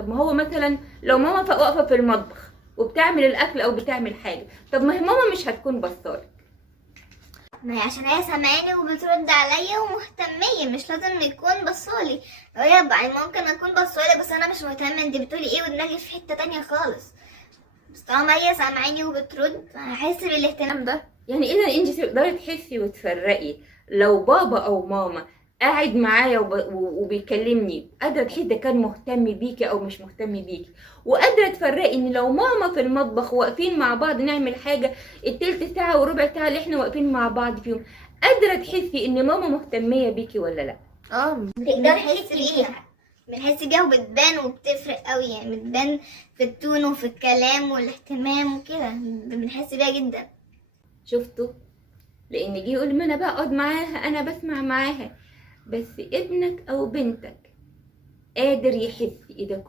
طب ما هو مثلا لو ماما واقفه في المطبخ وبتعمل الاكل او بتعمل حاجه، طب ما هي ماما مش هتكون بصالك. ما هي عشان هي سامعاني وبترد عليا ومهتمية، مش لازم يكون بصالي. هي يعني ممكن اكون بصالي بس انا مش مهتمة انت بتقولي ايه ودماغي في حتة تانية خالص. بس طالما هي سامعاني وبترد هحس بالاهتمام ده. يعني اذا انت تقدري تحسي وتفرقي لو بابا او ماما قاعد معايا وبيكلمني، قادره تحسي ده كان مهتم بيكي او مش مهتم بيكي، وقادره تفرقي ان لو ماما في المطبخ واقفين مع بعض نعمل حاجه التلت ساعه وربع ساعه اللي احنا واقفين مع بعض فيهم، قادره تحسي ان ماما مهتميه بيكي ولا لا؟ بنحس بيها، بنحس بيها وبتبان وبتفرق قوي، يعني بتبان في التون وفي الكلام والاهتمام وكده، بنحس بيها جدا. شفتوا؟ لان جه يقول ما انا بقعد معاها انا بسمع معاها، بس ابنك او بنتك قادر يحس اذا كنت